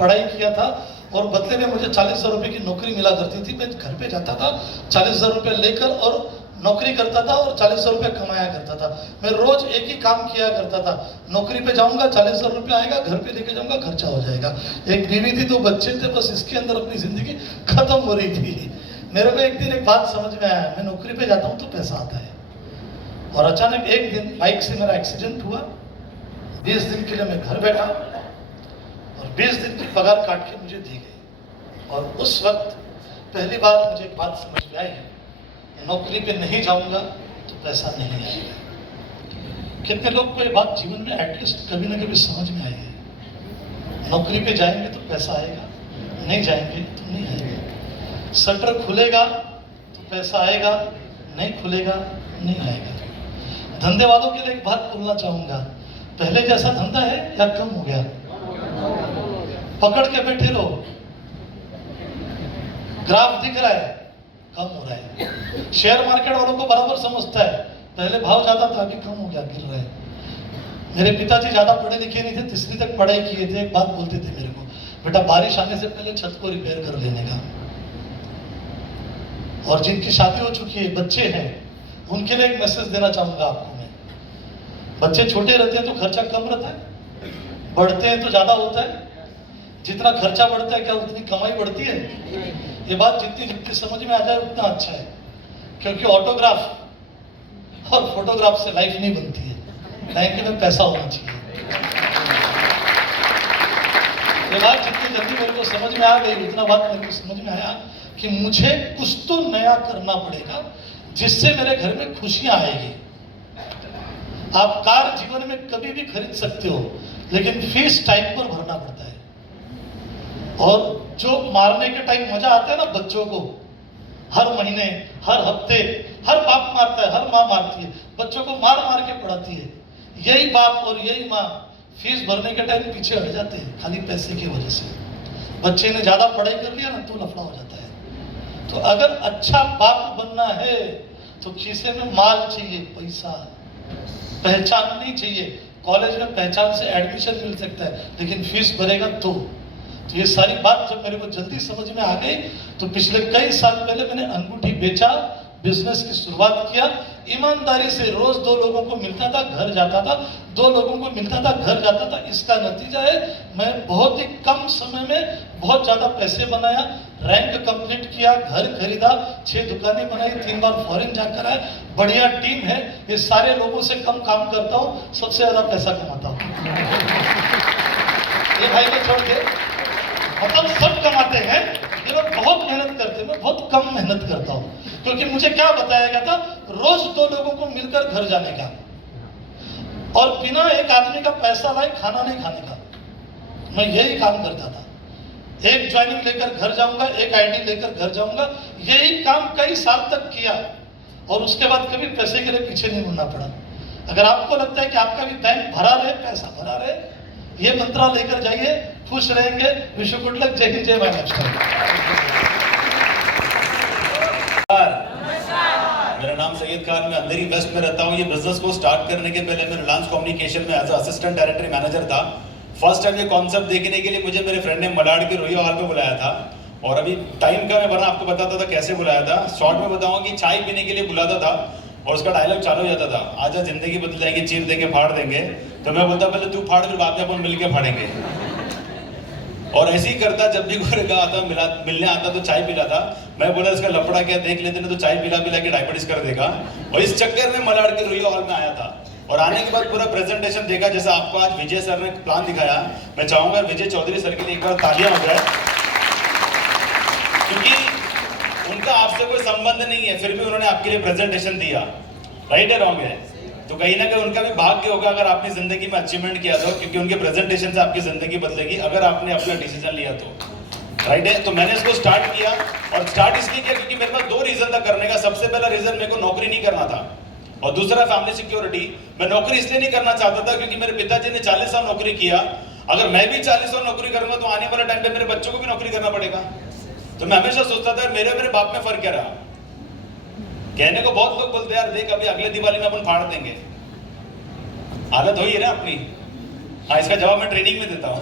पढ़ाई किया था और बदले में मुझे 40,000 रुपये की नौकरी मिला करती थी। मैं घर पे जाता था 40,000 रुपये लेकर और नौकरी करता था और 40,000 रुपये कमाया करता था। मैं रोज एक ही काम किया करता था, नौकरी पे जाऊंगा 40,000 रुपये आएगा, घर पे लेके जाऊंगा, खर्चा हो जाएगा। एक बीवी थी, 2 बच्चे थे, बस इसके अंदर अपनी जिंदगी खत्म हो रही थी। मेरे को एक दिन एक बात समझ में आया, मैं नौकरी पे जाता हूँ तो पैसा आता है, और अचानक एक दिन बाइक से मेरा एक्सीडेंट हुआ। 20 दिन के लिए मैं घर बैठा और 20 दिन की पगार काट के मुझे दी गई। और उस वक्त पहली बार मुझे एक बात समझ में आई, नौकरी पे नहीं जाऊंगा तो पैसा नहीं आएगा। कितने लोग को ये बात जीवन में एटलीस्ट कभी ना कभी समझ में आई है, नौकरी पे जाएंगे तो पैसा आएगा, नहीं जाएंगे तो नहीं आएगा। शटर खुलेगा तो पैसा आएगा, नहीं खुलेगा नहीं आएगा। धंधे वालों के लिए एक बात बोलना चाहूंगा, पहले जैसा धंधा है या कम हो गया? पकड़ के बैठे रहो, ग्राफ दिख रहा है, कम हो रहा है। शेयर मार्केट वालों को बराबर समझता है, पहले भाव ज्यादा था कि कम हो गया, गिर रहा है। मेरे पिताजी ज्यादा पढ़े लिखे नहीं थे, 3वीं तक पढ़ाई किए थे। एक बात बोलते थे मेरे को, बेटा बारिश आने से पहले छत को रिपेयर कर लेने का। और जिनकी शादी हो चुकी है, बच्चे हैं, उनके लिए एक मैसेज देना चाहूंगा आपको मैं। बच्चे छोटे रहते हैं तो खर्चा कम रहता है, बढ़ते हैं तो ज्यादा होता है। जितना खर्चा बढ़ता है क्या उतनी कमाई बढ़ती है? ये बात जितनी जितनी समझ में आ जाए उतना अच्छा है, क्योंकि ऑटोग्राफ और फोटोग्राफ से लाइफ नहीं बनती है, बैंक में पैसा होना चाहिए। ये बात जितनी जल्दी मेरे को समझ में आ गई, उतना बात मेरे को समझ में आया कि मुझे कुछ तो नया करना पड़ेगा जिससे मेरे घर में खुशियां आएगी। आप कार जीवन में कभी भी खरीद सकते हो, लेकिन फीस टाइम पर भरना पड़ता है। और जो मारने के टाइम मजा आता है ना बच्चों को, हर महीने, हर हफ्ते, हर बाप मारता है, हर माँ मारती है, बच्चों को मार मार के पढ़ाती है। यही बाप और यही माँ फीस भरने के टाइम पीछे हट जाते हैं खाली पैसे की वजह से। बच्चे ने ज्यादा पढ़ाई कर लिया ना तो लफड़ा हो जाता है। तो अगर अच्छा बाप बनना है तो खीसे में माल चाहिए, पैसा, पहचान नहीं चाहिए। कॉलेज में पहचान से एडमिशन मिल सकता है, लेकिन फीस भरेगा तो ये सारी बात जब मेरे को जल्दी समझ में आ गई तो पिछले कई साल पहले मैंने अंगूठी बेचा, बिजनेस की शुरुआत किया। ईमानदारी से रोज 2 लोगों को मिलता था, घर जाता था, 2 लोगों को मिलता था, घर जाता था। इसका नतीजा है मैं बहुत ही कम समय में बहुत ज्यादा पैसे बनाया, रैंक कंप्लीट किया, घर खरीदा, 6 दुकानें बनाई, 3 बार फॉरेन जाकर आए। बढ़िया टीम है, ये सारे लोगों से कम काम करता हूँ, सबसे ज्यादा पैसा कमाता हूँ। ये भाई को छोड़ के मतलब सब कमाते हैं, ये लोग बहुत मेहनत करते हैं, मैं बहुत कम मेहनत करता हूँ। क्योंकि मुझे क्या बताया गया था, रोज 2 लोगों को मिलकर घर जाने का, और बिना एक आदमी का पैसा लाए खाना नहीं खाने का। मैं यही काम करता था, एक ज्वाइनिंग लेकर घर जाऊंगा, एक आईडी लेकर घर जाऊंगा। यही काम कई साल तक किया और उसके बाद कभी पैसे के लिए पीछे नहीं मुड़ना पड़ा। अगर आपको लगता है कि आपका भी बैंक भरा रहे, पैसा भरा रहे, ये मंत्रा लेकर जाइए, खुश रहेंगे। Wish you good luck. जय हिंद, जय महाराष्ट्र। मेरा नाम सैयद खान, मैं अंधेरी वेस्ट में रहता हूँ। ये बिजनेस को स्टार्ट करने के पहले मैं रिलायंस कम्युनिकेशन में एज असिस्टेंट डायरेक्टरी मैनेजर था। फर्स्ट टाइम ये कॉन्सेप्ट देखने के लिए मुझे मेरे फ्रेंड ने मलाड के रोहिया हॉल पे बुलाया था। और अभी टाइम का मैं वरना आपको बताता था कैसे बुलाया था। शॉर्ट में बताऊँ कि चाय पीने के लिए बुलाता था और उसका डायलॉग चालू हो जाता था, आजा जिंदगी बदल जाएगी, चीर देंगे, फाड़ देंगे। तो मैं बोलता पहले तू फाड़, फिर बाद में अपन मिलके फाड़ेंगे। और ऐसे ही करता, जब भी कोई का आता मिलने आता तो चाय पिलाता। मैं बोला इसका लफड़ा क्या, देख लेते ना तो चाय पिला पिला के डायबिटीज कर देगा। और इस चक्कर में मलाड के रोहिया हॉल में आया था। और आने के बाद पूरा प्रेजेंटेशन देखा, जैसा आपको आज विजय सर ने प्लान दिखाया। मैं चाहूंगा विजय चौधरी सर के लिए एक बार तालियां हो जाए, क्योंकि उनका आपसे कोई संबंध नहीं है, फिर भी उन्होंने आपके लिए प्रेजेंटेशन दिया। राइट है रॉन्ग है? तो कहीं ना कहीं उनका भी भाग्य होगा अगर आपने जिंदगी में अचीवमेंट किया तो, क्योंकि उनके प्रेजेंटेशन से आपकी जिंदगी बदलेगी अगर आपने अपना डिसीजन लिया तो। राइट है? तो मैंने इसको स्टार्ट किया, और स्टार्ट इसलिए किया क्योंकि मेरे पास 2 रीजन था करने का। सबसे पहला रीजन, मेरे को नौकरी नहीं करना था, और दूसरा फैमिली सिक्योरिटी। मैं नौकरी इसलिए नहीं करना चाहता था क्योंकि मेरे पिताजी ने 40 साल नौकरी किया। अगर मैं भी 40 साल नौकरी करूंगा तो आने वाले टाइम पे मेरे बच्चों को भी नौकरी करना पड़ेगा। तो मैं हमेशा सोचता था मेरे बाप में फर्क क्या रहा। कहने को बहुत लोग बोलते यार देख अभी अगले दिवाली में अपन फाड़ देंगे, हालत हुई है ना अपनी। हाँ, इसका जवाब मैं ट्रेनिंग में देता हूँ।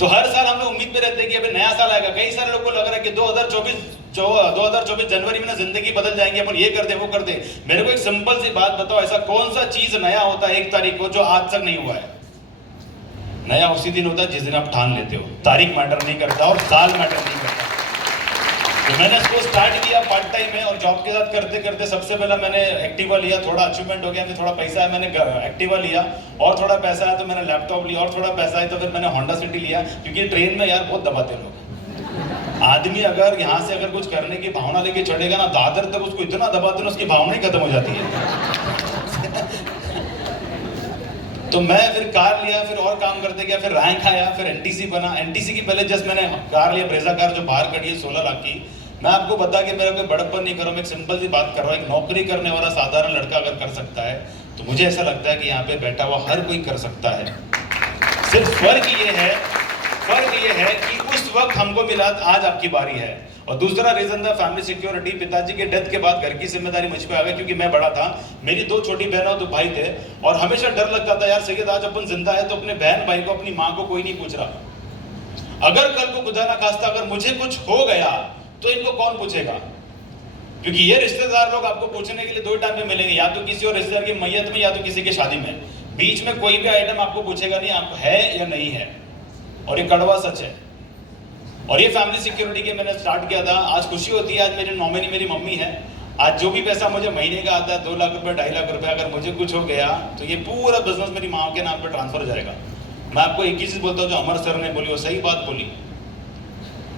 तो हर साल हम लोग उम्मीद में रहते हैं कि अभी नया साल आएगा। कई सारे लोगों को लग रहा है कि 2024 जनवरी में ना जिंदगी बदल जाएंगे, अपन ये कर दे वो कर दे। मेरे को एक सिंपल सी बात बताओ, ऐसा कौन सा चीज नया होता है 1 तारीख को जो आज तक नहीं हुआ है? नया उसी दिन होता है जिस दिन आप ठान लेते हो। तारीख मैटर नहीं करता और साल मैटर नहीं करता। तो मैंने इसको स्टार्ट किया पार्ट टाइम में, और जॉब के साथ करते करते सबसे पहला मैंने एक्टिवा लिया। थोड़ा अचीवमेंट हो गया, फिर थोड़ा पैसा है, मैंने एक्टिवा लिया, और थोड़ा पैसा है तो मैंने लैपटॉप लिया, और थोड़ा पैसा है तो फिर मैंने होंडा सिटी लिया। क्योंकि ट्रेन में यार बहुत दबाते लोग। आदमी अगर यहाँ से अगर कुछ करने की भावना लेके चढ़ेगा ना, दादर तक उसको इतना दबाते ना उसकी भावना ही खत्म हो जाती है। तो मैं फिर कार लिया, फिर और काम करते गया, फिर रैंक आया, फिर एनटीसी बना। एनटीसी की पहले जस्ट मैंने कार लिया, ब्रेजा कार जो बाहर खड़ी है 16 लाख की। मैं आपको बता के मेरा कोई बड़प्पन नहीं कर रहा हूँ, मैं एक सिंपल सी बात कर रहा हूँ। एक नौकरी करने वाला साधारण लड़का अगर कर सकता है तो मुझे ऐसा लगता है कि यहाँ पे बैठा हुआ हर कोई कर सकता है। सिर्फ फर्क ये है कि उस वक्त हमको मिला, आज आपकी बारी है। और दूसरा रीजन था फैमिली सिक्योरिटी। पिताजी के डेथ के बाद घर की जिम्मेदारी मुझ पे आ गई, क्योंकि मैं बड़ा था, मेरी 2 छोटी बहन और 2 भाई थे, और हमेशा डर लगता था यार सैयद आज अपन जिंदा है तो अपने बहन भाई को, अपनी माँ को कोई नहीं पूछ रहा। अगर कल को खुदा ना खास्ता अगर मुझे कुछ हो गया तो इनको कौन पूछेगा? क्योंकि ये रिश्तेदार लोग आपको पूछने के लिए 2 टाइम पे मिलेंगे, या तो किसी और रिश्तेदार की मैयत में या तो किसी की शादी में। बीच में कोई भी आइटम आपको पूछेगा नहीं आपको है या नहीं है, और ये कड़वा सच है। और ये फैमिली सिक्योरिटी के मैंने स्टार्ट किया था। आज खुशी होती है, आज मेरी नॉमिनी मेरी मम्मी है। आज जो भी पैसा मुझे महीने का आता है 2 लाख रुपए 2.5 लाख रुपए, अगर मुझे कुछ हो गया तो ये पूरा बिजनेस मेरी माँ के नाम पे ट्रांसफर हो जाएगा। मैं आपको एक ही चीज बोलता हूँ, जो अमर सर ने बोली वो सही बात बोली,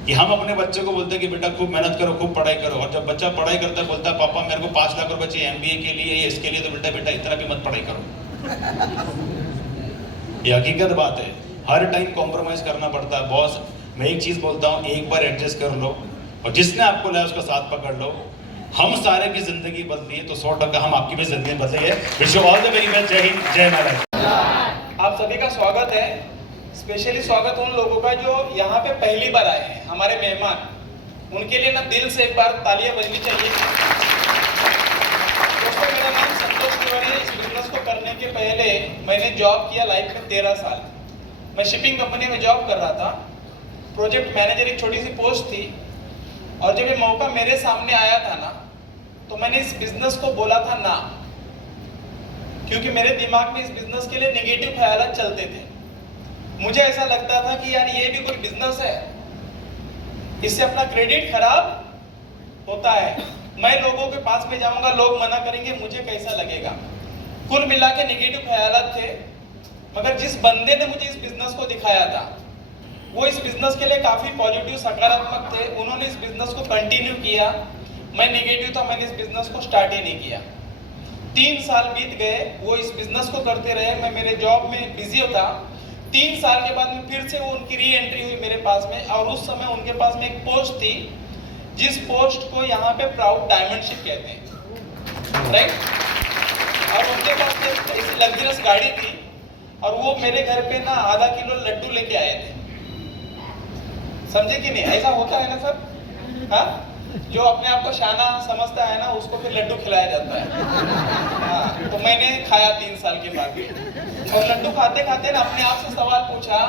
कि हम अपने बच्चे को बोलते हैं कि बेटा खूब मेहनत करो, खूब पढ़ाई करो, और जब बच्चा पढ़ाई करता है बोलता है पापा मेरे को 5 लाख रुपए चाहिए MBA के लिए या इसके लिए, तो बेटा इतना भी मत पढ़ाई करो। ये हकीकत बात है, हर टाइम कॉम्प्रोमाइज करना पड़ता है। बॉस मैं एक चीज बोलता हूँ, एक बार एडजस्ट कर लो, और जिसने आपको लाया उसका साथ पकड़ लो। हम सारे की जिंदगी बदली है तो 100% हम आपकी भी जिंदगी बदलेंगे। Wish you all the very best. जय हिंद, जय महाराज। आप सभी का स्वागत है। स्पेशली स्वागत उन लोगों का जो यहाँ पे पहली बार आए हैं, हमारे मेहमान। उनके लिए ना दिल से एक बार तालियां बजनी चाहिए। दोस्तों मेरा नाम संतोष तिवारी है। इस बिजनेस को करने के पहले मैंने जॉब किया लाइफ में 13 साल। मैं शिपिंग कंपनी में जॉब कर रहा था, प्रोजेक्ट मैनेजर एक छोटी सी पोस्ट थी। और जब ये मौका मेरे सामने आया था ना, तो मैंने इस बिजनेस को बोला था ना, क्योंकि मेरे दिमाग में इस बिजनेस के लिए नेगेटिव ख्यालात चलते थे। मुझे ऐसा लगता था कि यार ये भी कोई बिजनेस है, इससे अपना क्रेडिट खराब होता है, मैं लोगों के पास में जाऊंगा, लोग मना करेंगे, मुझे कैसा लगेगा। कुल मिला के नेगेटिव ख्यालात थे। मगर जिस बंदे ने मुझे इस बिजनेस को दिखाया था, वो इस बिजनेस के लिए काफी पॉजिटिव सकारात्मक थे। उन्होंने इस बिजनेस को कंटिन्यू किया। मैं नेगेटिव था, मैंने इस बिजनेस को स्टार्ट ही नहीं किया। 3 साल बीत गए, वो इस बिजनेस को करते रहे, मैं मेरे जॉब में बिजी था। 3 साल के बाद में फिर से वो उनकी री एंट्री हुई मेरे पास में, और उस समय उनके पास में एक पोस्ट थी, जिस पोस्ट को यहाँ पे प्राउड डायमंडशिप कहते हैं, राइट। और उनके पास में ऐसी लग्जरियस गाड़ी थी, और वो मेरे घर पे ना आधा किलो लड्डू लेके आए थे। समझे कि नहीं? ऐसा होता है ना सर, हाँ? जो अपने आप को शाना समझता है ना, उसको फिर लड्डू खिलाया जाता है। हाँ, तो मैंने खाया 3 साल के बाद, और लड्डू खाते खाते ना अपने आप से सवाल पूछा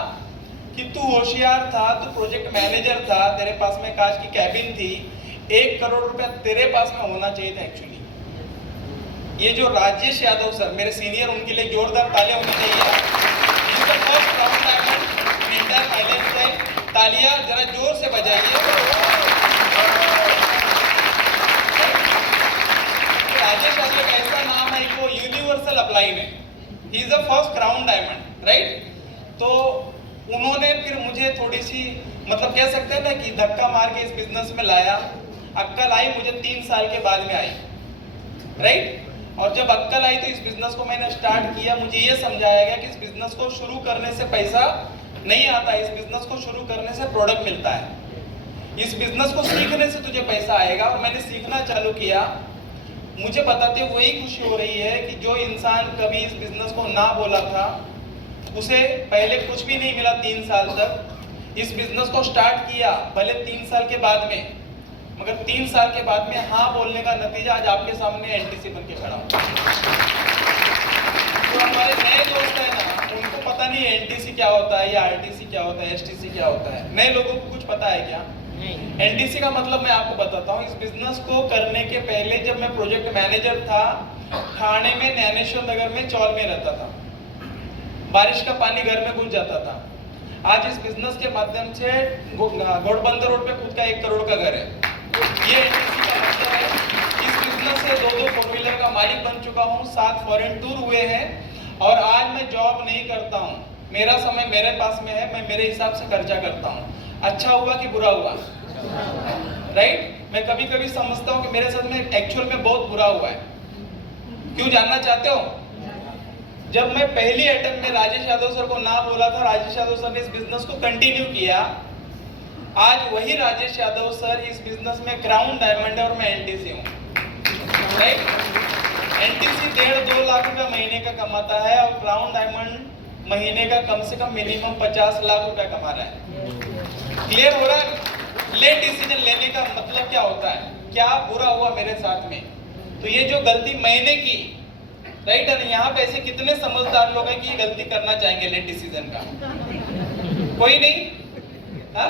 कि तू होशियार था, तू प्रोजेक्ट मैनेजर था, तेरे पास में कांच की कैबिन थी, 1 करोड़ रुपया तेरे पास में होना चाहिए था एक्चुअली। ये जो राजेश यादव सर मेरे सीनियर, उनके लिए जोरदार तालियां होनी चाहिए। तालियां जरा जोर से बजाइए। राजेश यादव एक ऐसा नाम है कि वो यूनिवर्सल अपलाइन है। He is the first crown diamond, right. तो उन्होंने फिर मुझे थोड़ी सी मतलब कह सकते हैं ना कि धक्का मार के इस बिजनेस में लाया। अक्कल आई मुझे 3 साल के बाद में आई, राइट। और जब अक्कल आई तो इस बिजनेस को मैंने स्टार्ट किया। मुझे ये समझाया गया कि इस बिजनेस को शुरू करने से पैसा नहीं आता, इस बिजनेस को शुरू करने से प्रोडक्ट मिलता है। इस बिजनेस को सीखने से तुझे पैसा आएगा। और मैंने सीखना चालू किया। मुझे बताते हुए वही खुशी हो रही है कि जो इंसान कभी इस बिजनेस को ना बोला था, उसे पहले कुछ भी नहीं मिला 3 साल तक। इस बिजनेस को स्टार्ट किया भले 3 साल के बाद में, मगर 3 साल के बाद में हाँ बोलने का नतीजा आज आपके सामने एनटीसी बन के खड़ा हो। तो हमारे नए दोस्त है ना, उनको पता नहीं एनटीसी क्या होता है या आरटीसी क्या होता है, एसटीसी क्या होता है। नए लोगों को कुछ पता है क्या? एनटीसी का मतलब मैं आपको बताता हूँ। इस बिजनेस को करने के पहले जब मैं प्रोजेक्ट मैनेजर था, ठाणे में ज्ञानेश्वर नगर में चौल में रहता था, बारिश का पानी घर में घुस जाता था। आज इस बिजनेस के माध्यम से घोड़बंदर रोड पे खुद का 1 करोड़ का घर है। ये एनटीसी का मतलब है। इस बिजनेस से 2 4 व्हीलर का मालिक बन चुका हूँ, 7 फॉरेन टूर हुए हैं और आज मैं जॉब नहीं करता हूँ। मेरा समय मेरे पास में है, मैं मेरे हिसाब से खर्चा करता हूँ। अच्छा हुआ कि बुरा हुआ, राइट? मैं कभी कभी समझता हूँ कि मेरे साथ में एक्चुअल में बहुत बुरा हुआ है। क्यों जानना चाहते हो? जब मैं पहली अटेम्प्ट में राजेश यादव सर को ना बोला था, राजेश यादव सर ने इस बिजनेस को कंटिन्यू किया। आज वही राजेश यादव सर इस बिजनेस में क्राउन डायमंड है और मैं एनटीसी हूँ, राइट? एनटीसी 1.5-2 लाख रुपया महीने का कमाता है और क्राउन डायमंड महीने का कम से कम मिनिमम 50 लाख रुपया कमा रहा है। क्लियर हो रहा है? लेट डिसीजन लेने का मतलब क्या होता है? क्या बुरा हुआ मेरे साथ में, तो ये जो गलती मैंने की, राइट है ना? यहाँ पे ऐसे कितने समझदार लोग हैं कि ये गलती करना चाहेंगे लेट डिसीजन का? कोई नहीं। हाँ,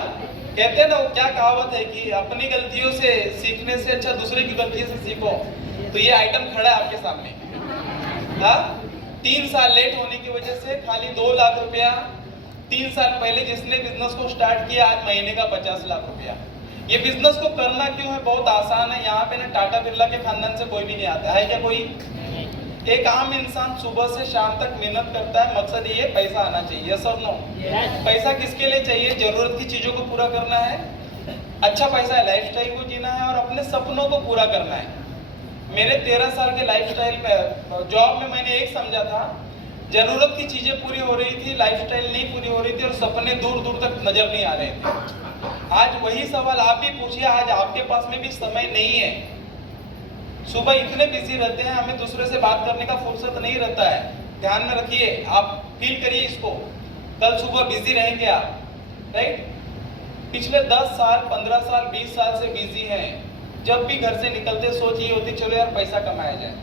कहते हैं ना, वो क्या कहावत है कि अपनी गलतियों से सीखने से अच्छा दूसरे की गलतियों से सीखो। तो ये आइटम खड़ा है आपके सामने। हाँ, 3 साल लेट होने की वजह से खाली 2 लाख रुपया 3 साल पहले जिसने बिजनेस को स्टार्ट किया, आज महीने का 50 लाख रुपया। ये बिजनेस को करना क्यों है? बहुत आसान है। यहाँ पे ना टाटा बिरला के खानदान से कोई भी नहीं आता है क्या? कोई एक आम इंसान सुबह से शाम तक मेहनत करता है, मकसद ये पैसा आना चाहिए। यस और नो? पैसा किसके लिए चाहिए? जरूरत की चीजों को पूरा करना है, अच्छा पैसा है, लाइफस्टाइल को जीना है और अपने सपनों को पूरा करना है। मेरे 13 साल के लाइफस्टाइल में, जॉब में मैंने एक समझा था, जरूरत की चीजें पूरी हो रही थी, लाइफस्टाइल नहीं पूरी हो रही थी और सपने दूर दूर तक नजर नहीं आ रहे थे। आज वही सवाल आप भी पूछिए, आज आपके पास में भी समय नहीं है। सुबह इतने बिजी रहते हैं, हमें दूसरे से बात करने का फुर्सत नहीं रहता है। ध्यान में रखिए, आप फील करिए इसको। कल सुबह बिजी रहेंगे आप, राइट? पिछले 10 साल 15 साल 20 साल से बिजी हैं। जब भी घर से निकलते सोच ये होती, चलो यार पैसा कमाया जाए।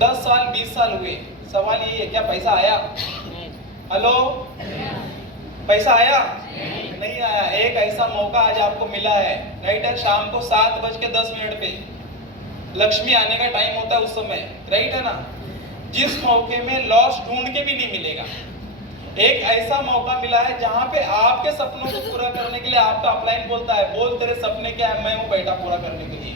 10 साल 20 साल हुए, सवाल ये है, क्या पैसा आया? हेलो, पैसा आया? नहीं आया। एक ऐसा मौका आज आपको मिला है, राइट है? शाम को 7:10 पे लक्ष्मी आने का टाइम होता है उस समय, राइट है ना? जिस मौके में लॉस ढूंढ के भी नहीं मिलेगा। एक ऐसा मौका मिला है जहां पे आपके सपनों को पूरा करने के लिए आपका अपलाइन बोलता है, बोल तेरे सपने क्या है, मैं हूं बेटा पूरा करने के लिए।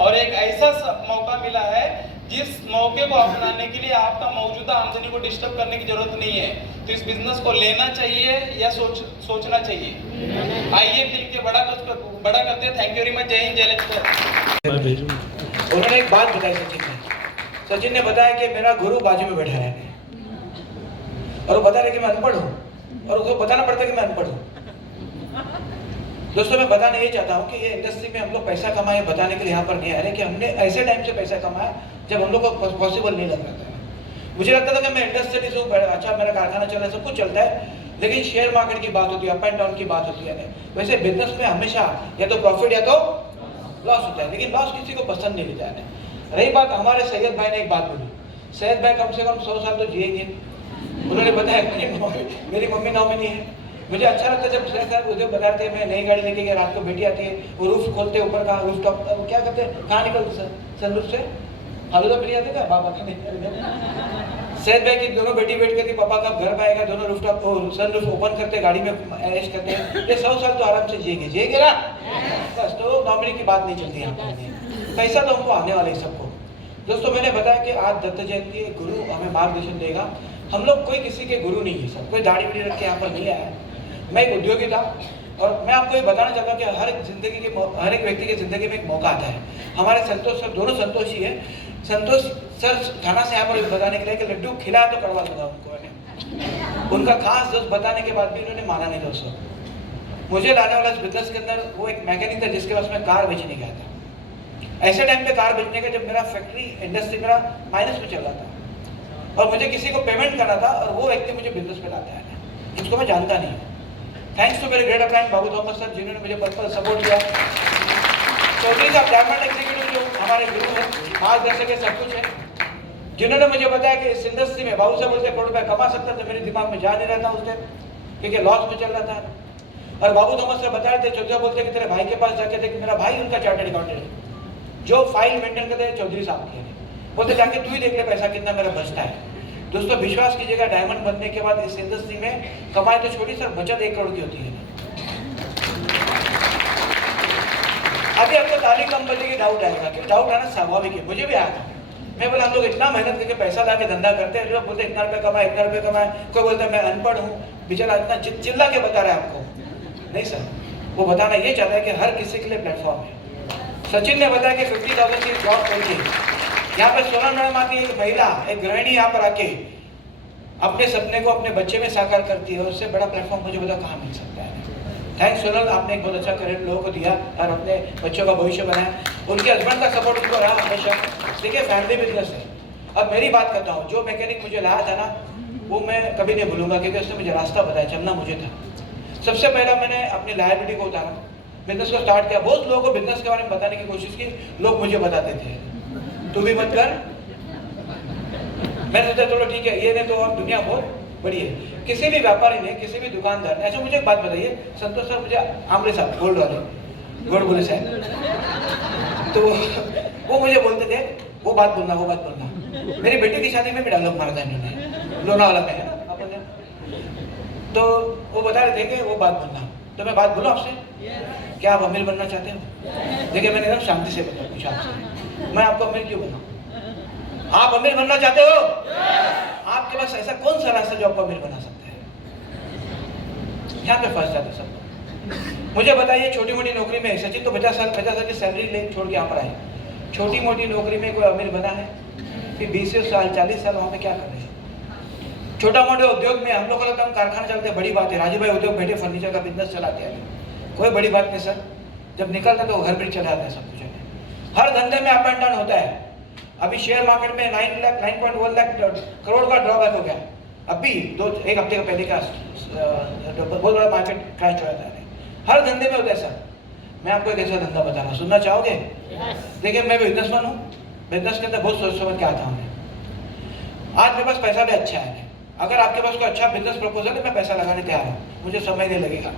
और एक ऐसा मौका मिला है जिस मौके को अपनाने के लिए आपका मौजूदा आमदनी को डिस्टर्ब करने की जरूरत नहीं है। तो इस बिजनेस को लेना चाहिए या सोचना चाहिए? आइए मिलके बड़ा करते हैं। Thank you very much. जय हिंद, जय लक्ष्मी। उन्होंने एक बात बताई सचिन ने बताया कि मेरा गुरु बाजू में बैठा है और वो बता रहे कि मैं अनपढ़ हूँ और उसको बताना पड़ता है कि मैं अनपढ़ हूँ। दोस्तों, मैं बताना ये चाहता हूँ कि ये इंडस्ट्री में हम लोग पैसा कमाए बताने के लिए यहाँ पर नहीं आ रहे कि हमने ऐसे टाइम से पैसा कमाया जब हम लोग को पॉसिबल नहीं लग रहा था। मुझे लगता था कि मैं इंडस्ट्रियलिस्ट हूँ, अच्छा मेरा कारखाना चल रहा है, सब कुछ चलता है, लेकिन शेयर मार्केट की बात होती है, अप एंड डाउन की बात होती है। वैसे बिजनेस में हमेशा या तो प्रॉफिट या तो लॉस होता है, लेकिन लॉस किसी को पसंद नहीं लेता है। रही बात, हमारे सैयद भाई ने एक बात बोली, सैयद भाई कम से कम 100 साल तो जिएंगे। उन्होंने बताया मेरी मम्मी नॉमिनी है। मुझे अच्छा लगता है जब सैयद साहब उधर बता रहे थे, मैं नई गाड़ी लेके गया, रात को बेटी आती है, वो रूफ खोलते ऊपर का रूफ टॉप, क्या करते हैं, कहाँ निकलते सनरूफ से हालूदा मिल जाते थे पापा के। सैयद भाई की दोनों बेटी वेट करती, पापा कब घर पाएगा, दोनों रूफ टॉप सनरूफ ओपन करते, गाड़ी में ऐश करते हैं। ये 100 साल तो आराम से जिएंगे ना, बस। तो नॉमिनी की बात नहीं चलती यहाँ पर, पैसा तो हमको आने वाले सबको। दोस्तों, मैंने बताया कि आज दत्त जयंती है, गुरु हमें मार्गदर्शन देगा। हम लोग कोई किसी के गुरु नहीं है, सब कोई दाढ़ी वाड़ी रख के यहाँ पर नहीं आया है। मैं एक उद्योगी था और मैं आपको ये बताना चाहता हूँ कि हर एक व्यक्ति की जिंदगी में एक मौका आता है। हमारे संतोष सर दोनों संतोष ही है। संतोष सर थाना से यहाँ पर बताने के लिए कि लड्डू खिलाया तो कड़वा लगा उनको, मैंने उनका खास दोस्त बताने के बाद भी उन्होंने माना नहीं। दोस्तों, मुझे लाने वाला इस बिजनेस के अंदर वो एक मैकेनिक था जिसके पास में कार बेचने गया था। ऐसे टाइम पे कार बेचने का जब मेरा फैक्ट्री इंडस्ट्री मेरा माइनस में चल रहा था और मुझे किसी को पेमेंट करना था और वो व्यक्ति मुझे बिजनेस पे लाता है, जिसको मैं जानता नहीं। थैंक्स टू मेरे ग्रेट अपलाइन बाबू थॉमस सर, जिन्होंने मुझे पर्सनल सपोर्ट किया। चौधरी साहब डायमंड एग्जीक्यूटिव जो हमारे गुरु हैं, मार्गदर्शक है, सब कुछ है। जिन्होंने मुझे बताया कि इस इंडस्ट्री में बाबू साहब बोलते करोड़ रुपए कमा सकता, तो मेरे दिमाग में जा नहीं रहता उस टाइम, क्योंकि लॉस में चल रहा था। और बाबू थॉमस से बता रहे थे, चौधरी बोलते कि तेरे भाई के पास जाके थे, कि मेरा भाई उनका चार्टर्ड अकाउंटेंट है, जो फाइल मेंटेन करते हैं चौधरी साहब के, बोलते जाके तू ही देख ले पैसा कितना मेरा बचता है। दोस्तों विश्वास कीजिएगा, डायमंड बनने के बाद इस इंडस्ट्री में कमाई तो छोटी सर, बचत 1 करोड़ की होती है। अभी आपको ताली कम बजेगी, डाउट आएगा, कि डाउट आना स्वाभाविक है, मुझे भी आया था। मैं बोला हम लोग इतना मेहनत करके पैसा ला के धंधा करते हैं, जो बोलते इतना रुपये कमाए, इतना रुपये कमाए, कोई बोलता है मैं अनपढ़ हूँ, बेचारा इतना चिल्ला के बता रहा है आपको। नहीं सर, वो बताना ये चाहता है कि हर किसी के लिए प्लेटफॉर्म है। सचिन ने बताया कि 50,000 की जॉब करके यहाँ पे सोनल मैडम आती है, एक महिला, एक गृहिणी यहाँ पर आके अपने सपने को अपने बच्चे में साकार करती है, उससे बड़ा प्लेटफॉर्म मुझे बताओ कहाँ मिल सकता है। थैंक्स सोनल, आपने एक बहुत अच्छा करियर लोगों को दिया और अपने बच्चों का भविष्य बनाया। उनके हस्बैंड का सपोर्ट उनको रहा हमेशा। देखिए फैमिली बिजनेस है। अब मेरी बात करता हूँ, जो मैकेनिक मुझे लाया था ना, वो मैं कभी नहीं भूलूंगा, क्योंकि उसने मुझे रास्ता बताया, चलना मुझे था। सबसे पहला मैंने अपनी लायबिलिटी को उतारा, बिजनेस को स्टार्ट किया। बहुत लोगों को बिजनेस के बारे में बताने की कोशिश की, लोग मुझे बताते थे तू भी मत कर। मैंने सोचा चलो ठीक है, ये नहीं तो और दुनिया बहुत बड़ी है। किसी भी व्यापारी ने, किसी भी दुकानदार ने, अच्छा मुझे एक बात बताइए, संतोष सर मुझे आमरे साहब गोल्ड वाले गोल्ड बोले साहब, तो वो मुझे बोलते थे वो बात बोलना, वो बात बोलना। मेरी बेटी की शादी में भी डायलॉग मारा था इन्होंने, लोनावाला में है ना अपन, तो वो बता रहे थे कि वो बात बोलना। तो मैं बात बोलूं आपसे, क्या आप अमीर बनना चाहते हो? देखिए मैंने एकदम शांति से पूछा आपसे, मैं आपको अमीर क्यों बनाऊं? आप अमीर बनना चाहते हो? आपके पास ऐसा कौन सा रास्ता जो आपको अमीर बना सकता है? यहाँ पे फंस जाते सब। मुझे बताइए, छोटी मोटी नौकरी में, सचिन तो 50 साल की सैलरी ले छोड़ के यहाँ पर आए, छोटी मोटी नौकरी में कोई अमीर बना है? फिर 20 साल 40 साल वहाँ पे क्या कर रहे हैं? छोटा मोटे उद्योग में हम लोग का काम कारखाना चलते, बड़ी बात है। राजू भाई उद्योग बैठे फर्नीचर का बिजनेस चलाते हैं, कोई बड़ी बात नहीं सर। जब निकलता तो घर भी चलाते हैं सब कुछ। हर धंधे में अप एंड डाउन होता है। अभी शेयर मार्केट में 9.1 लाख करोड़ का ड्रॉबैक हो गया। अभी एक हफ्ते का पहले का बहुत बड़ा मार्केट क्रैश हुआ था। हर धंधे में होता है सर। मैं आपको एक ऐसा धंधा बता रहा हूँ, सुनना चाहोगे? देखिए मैं बिजनेसमैन हूँ, बिजनेस के अंदर बहुत सोच समझ के आता हूँ। आज मेरे पास पैसा भी अच्छा है, अगर आपके पास कोई अच्छा बिजनेस प्रपोजल है, मैं पैसा लगाने तैयार हूँ, मुझे समय नहीं लगेगा।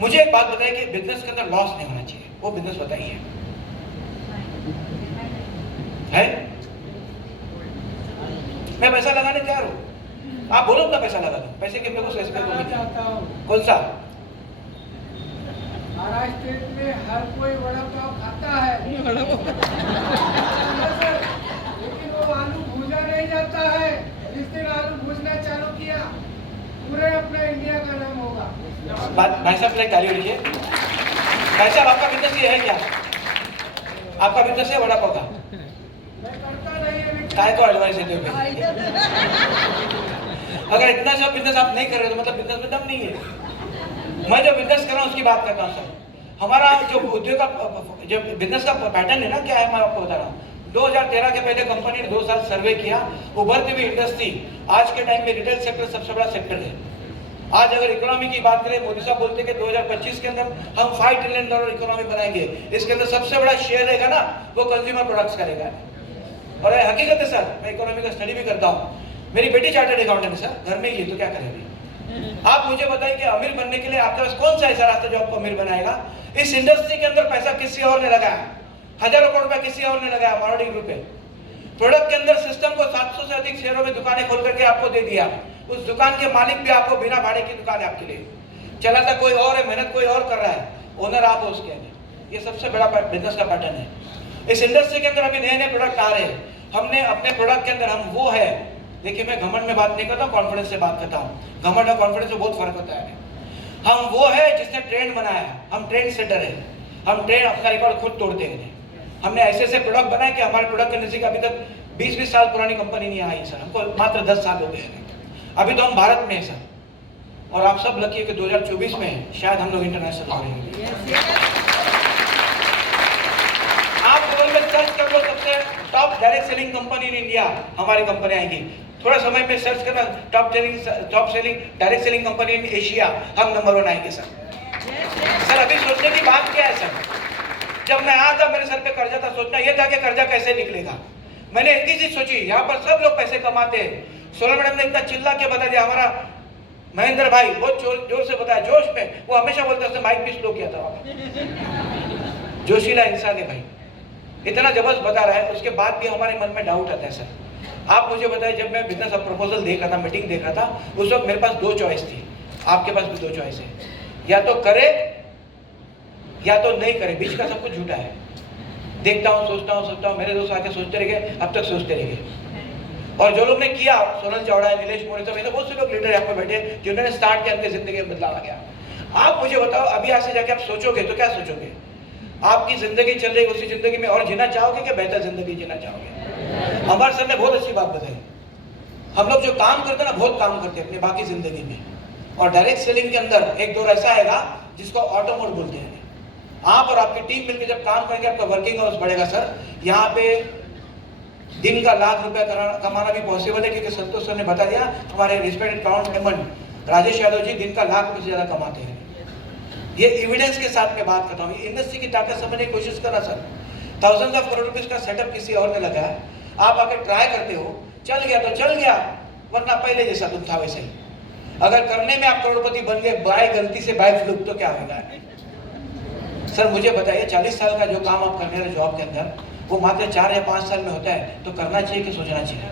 मुझे एक बात बताइए कि बिजनेस के अंदर लॉस नहीं होना चाहिए, वो बिजनेस बताइए है? मैं पैसा लगाने तैयार हूँ, आप बोलो अपना पैसा लगा दो। पैसे के मेरे को कैसे कौन सा? महाराष्ट्र में हर कोई वड़ा पाव खाता है, लेकिन वो आलू भूजा नहीं जाता है। जिस दिन आलू भूजना चालू किया, पूरे अपने इंडिया का नाम होगा। भाई साहब एक गाली उड़िए। भाई साहब आपका बिजनेस ये है क्या? आपका बिजनेस है वड़ा पाव का? मैं करता नहीं है। काय को एडवाइस देते हो? अगर इतना सब बिजनेस आप नहीं कर रहे तो मतलब बिजनेस में दम नहीं है। मैं जो बिजनेस कर रहा हूँ उसकी बात करता हूँ सर। हमारा जो उद्योग का जो बिजनेस का पैटर्न है ना, क्या है मैं आपको बता रहा हूँ। 2013 के पहले कंपनी ने 2 साल सर्वे किया, उभरती हुई इंडस्ट्री आज के टाइम में रिटेल सेक्टर सबसे बड़ा सेक्टर है। आज अगर इकोनॉमी की बात करें, मोदी साहब बोलते हैं कि 2025 के अंदर हम $5 ट्रिलियन इकोनॉमी बनाएंगे। इसके अंदर सबसे बड़ा शेयर रहेगा ना, वो कंज्यूमर प्रोडक्ट्स करेगा। और हकीकत है सर, मैं इकोनॉमी का स्टडी भी करता हूँ। मेरी बेटी चार्टर्ड अकाउंटेंट है सर, घर में ही है, तो क्या करेगी? आप मुझे बताइए कि अमीर बनने के लिए आपके पास कौन सा ऐसा रास्ता जो आपको अमीर बनाएगा? इस इंडस्ट्री के अंदर पैसा किसी और ने लगाया, हजारों करोड़ रुपया किसी और ने लगाया, मारुति ग्रुप है। प्रोडक्ट के अंदर सिस्टम को 700 से अधिक शहरों में दुकानें खोल करके आपको दे दिया। उस दुकान के मालिक भी आपको बिना भाड़े की दुकान है आपके लिए, चलाता कोई और है, मेहनत कोई और कर रहा है, ओनर आप हो उसके अंदर। ये सबसे बड़ा बिजनेस का पैटर्न है। इस इंडस्ट्री के अंदर अभी नए नए प्रोडक्ट आ रहे हैं। हमने अपने प्रोडक्ट के अंदर हम वो है, देखिए मैं घमंड में बात नहीं करता हूँ, कॉन्फिडेंस से बात करता हूँ। घमंड और कॉन्फिडेंस में बहुत फर्क होता है। हम वो है जिसने ट्रेंड बनाया, हम ट्रेंड सेटर है। हम ट्रेंड अपना रिकॉर्ड खुद तोड़ते हैं। हमने ऐसे ऐसे प्रोडक्ट बनाए कि हमारे प्रोडक्ट के नजदीक अभी तक 20-20 साल पुरानी कंपनी नहीं आई सर, हमको मात्र 10 साल हो गए हैं। अभी तो हम भारत में हैं सर, और आप सब लकी है कि 2024 में शायद हम लोग इंटरनेशनल करेंगे। आप गूगल में सर्च कर लो, सबसे top direct selling company in India हमारी कंपनी आएंगी। थोड़ा समय में सर्च करना, top selling direct selling company in Asia, हम नंबर 1 आएंगे सर। सर अभी सोचने की बात क्या है सर? जब मैं आया था मेरे सर पे कर्जा था, सोचना ये था कि कर्जा कैसे निकलेगा। मैंने एक ही चीज सोची, यहाँ पर सब लोग पैसे कमाते हैं। सोनल मैडम ने इतना चिल्ला के बता दिया, हमारा महेंद्र भाई बहुत जोर से बताया, जोश में। वो हमेशा बोलते हैं, माइक भी स्लो किया था वहाँ पे। जोशीला इंसान है भाई, इतना जबरदस्त बता रहा है, उसके बाद भी हमारे मन में डाउट आता है। सर आप मुझे बताइए, जब मैं बिजनेस प्रपोजल देख रहा था, मीटिंग देख रहा था, उस वक्त मेरे पास दो चॉइस थी, आपके पास भी दो चॉइस है, या तो करे या तो नहीं करे, बीच का सब कुछ झूठा है। देखता हूँ, सोचता हूँ, मेरे दोस्त आके सोचते रह गए, अब तक सोचते रह गए। और जो लोग ने किया, सोनल चावड़ा है, नीलेश मोरे, सब बहुत से लोग लीडर यहाँ पे बैठे जिन्होंने स्टार्ट किया, उनकी जिंदगी में बदलाव आ गया। आप मुझे बताओ, अभी यहाँ से जाके आप सोचोगे तो क्या सोचोगे? आपकी जिंदगी चल रही, उसी जिंदगी में और जीना चाहोगे कि बेहतर जिंदगी जीना चाहोगे? हमारे सर ने बहुत अच्छी बात बताई, हम लोग जो काम करते हैं ना, बहुत काम करते हैं अपने बाकी जिंदगी में, और डायरेक्ट सेलिंग के अंदर एक दौर ऐसा आएगा जिसको ऑटो मोड बोलते हैं। आप और आपकी टीम मिलकर जब काम करेंगे, आपका वर्किंग आवर्स बढ़ेगा। सर यहाँ पे दिन का लाख रुपया कमाना भी पॉसिबल है, क्योंकि संतोष सर ने बता दिया, हमारे respected crown member Rajesh Yadav ji दिन का लाख रुपये से ज्यादा कमाते हैं। ये एविडेंस के साथ मैं बात करता हूँ, इंडस्ट्री की ताकत समझने की कोशिश करना। Sir thousands of crore rupees का सेटअप किसी और ने लगाया, आप आकर ट्राई करते हो, चल गया तो चल गया, वरना पहले जैसा तुम था वैसे ही। अगर करने में आप करोड़पति बन गए बाय गलती से, बाय फ्लूक, तो क्या होगा? सर मुझे बताइए, 40 साल का जो काम आप करने रहे जॉब के अंदर, वो मात्र 4 या 5 साल में होता है, तो करना चाहिए कि सोचना चाहिए?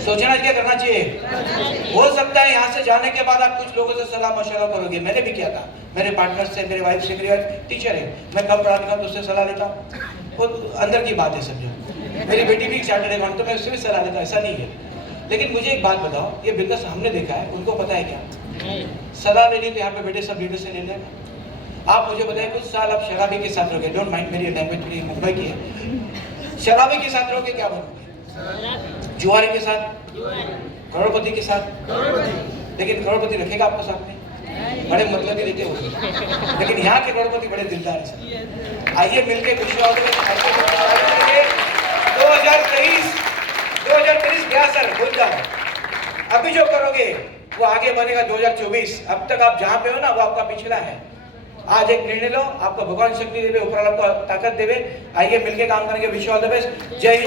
सोचना चाहिए, करना चाहिए। हो सकता है यहाँ से जाने के बाद आप कुछ लोगों से सलाह मशवरा करोगे, मैंने भी किया था, मेरे पार्टनर से, मेरे वाइफ से, मेरी वाइफ टीचर है, मैं कम पढ़ा लिखा हूं तो उससे सलाह लेता हूँ, वो अंदर की बात है समझो। मेरी बेटी भी चार्टर्ड अकाउंटेंट, तो मैं उससे भी सलाह लेता हूँ, ऐसा नहीं है। लेकिन मुझे एक बात बताओ, ये बिजनेस हमने देखा है, उनको पता है क्या? सलाह लेनी तो यहाँ पे बेटे सब लीडर से ले लेना। आप मुझे बताइए, कुछ साल आप शराबी के साथ रहोगे, डोंट माइंड मेरी लैंग्वेज, थोड़ी मुंबई की है, शराबी के साथ रहोगे, क्या बनोगे? जुआरी के साथ, करोड़पति के साथ, लेकिन करोड़पति रखेगा आपको साथ में, बड़े मतलब ही देते हो। लेकिन यहाँ के करोड़पति बड़े दिलदार है सर। आइए मिलके खुशी और 2023 गया सर, भूल जाओ। अभी जो करोगे वो आगे बनेगा 2024। अब तक आप जहाँ पे हो ना, वो आपका पिछला है। आज एक निर्णय लो, आपको भगवान शक्ति देवे, ऊपर आपको ताकत देवे। आइए मिलके काम करेंगे। Wish you all the best. जय हिंद।